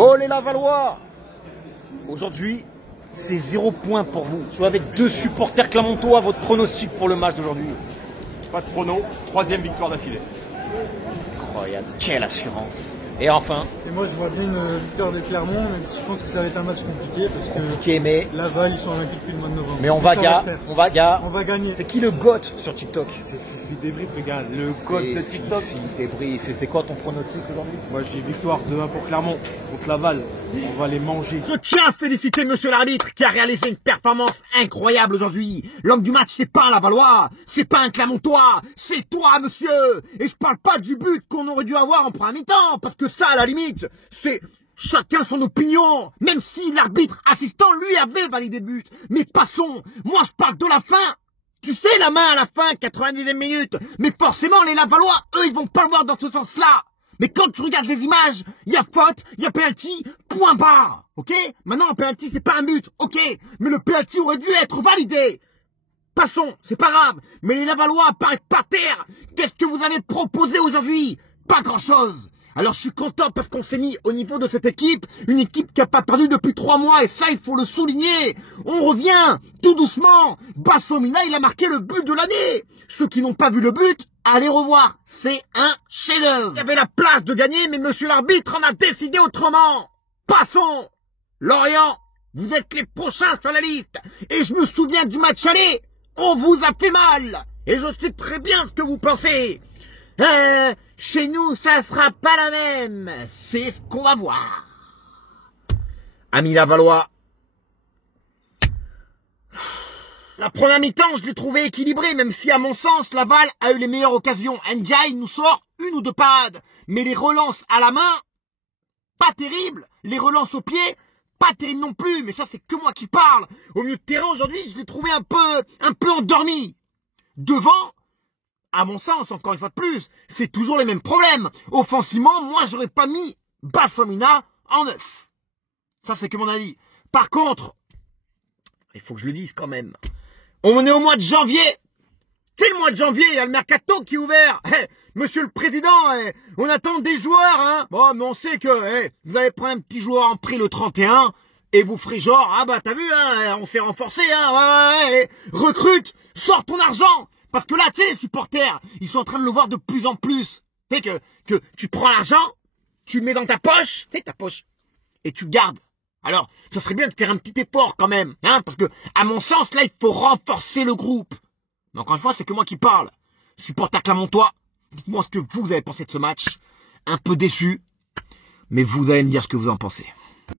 Oh les Lavallois! Aujourd'hui, c'est 0 point pour vous. Je suis avec 2 supporters clermontois. Votre pronostic pour le match d'aujourd'hui? Pas de prono, 3e victoire d'affilée. Incroyable, quelle assurance. Et enfin, et moi je vois bien une victoire de Clermont, même si je pense que ça va être un match compliqué parce que mais Laval ils sont invaincus depuis le mois de novembre. on va gagner. C'est qui le GOAT sur TikTok? C'est Fifi Débrief, regarde, le code de TikTok. Fifi Débrief. Et c'est quoi ton pronostic aujourd'hui? Moi j'ai victoire 2-1 pour Clermont, contre Laval. On va les manger. Je tiens à féliciter monsieur l'arbitre qui a réalisé une performance incroyable aujourd'hui. L'homme du match, c'est pas un Lavallois, c'est pas un Clermontois, c'est toi monsieur. Et je parle pas du but qu'on aurait dû avoir en première mi-temps, parce que ça à la limite, c'est chacun son opinion, même si l'arbitre assistant lui avait validé le but. Mais passons, moi je parle de la fin. Tu sais, la main à la fin, 90e minute. Mais forcément les Lavallois, eux, ils vont pas le voir dans ce sens-là. Mais quand tu regardes les images, il y a faute, il y a penalty, point barre, ok? Maintenant, un penalty, c'est pas un but, ok? Mais le penalty aurait dû être validé. Passons, c'est pas grave. Mais les Lavallois apparaissent par terre. Qu'est-ce que vous avez proposé aujourd'hui? Pas grand-chose. Alors je suis content parce qu'on s'est mis au niveau de cette équipe, une équipe qui n'a pas perdu depuis 3 mois, et ça il faut le souligner. On revient tout doucement. Bassomina, il a marqué le but de l'année. Ceux qui n'ont pas vu le but, allez revoir, c'est un chef-d'œuvre. Il y avait la place de gagner, mais monsieur l'arbitre en a décidé autrement. Passons. Lorient, vous êtes les prochains sur la liste. Et je me souviens du match aller, on vous a fait mal. Et je sais très bien ce que vous pensez. Chez nous, ça sera pas la même. C'est ce qu'on va voir. Amis Lavallois, la première mi-temps, je l'ai trouvé équilibrée, même si, à mon sens, Laval a eu les meilleures occasions. Ndiaye nous sort 1 ou 2 parades. Mais les relances à la main, pas terribles. Les relances au pied, pas terribles non plus. Mais ça, c'est que moi qui parle. Au milieu de terrain, aujourd'hui, je l'ai trouvé un peu endormi. Devant, à mon sens, encore une fois de plus, c'est toujours les mêmes problèmes. Offensivement, moi, j'aurais pas mis Bassomina en 9. Ça, c'est que mon avis. Par contre, il faut que je le dise quand même. On est au mois de janvier. C'est le mois de janvier, il y a le mercato qui est ouvert. Monsieur le Président, on attend des joueurs, hein. Bon, mais on sait que vous allez prendre un petit joueur en prix le 31 et vous ferez genre, ah bah t'as vu, hein, on s'est renforcé, hein. Ouais. Recrute, sors ton argent. Parce que là, tu sais, les supporters, ils sont en train de le voir de plus en plus. Tu sais que tu prends l'argent, tu le mets dans ta poche, tu sais, ta poche, et tu gardes. Alors, ça serait bien de faire un petit effort quand même, hein, parce que, à mon sens, là, il faut renforcer le groupe. Mais encore une fois, c'est que moi qui parle. Supporter clermontois, dites-moi ce que vous avez pensé de ce match. Un peu déçu, mais vous allez me dire ce que vous en pensez.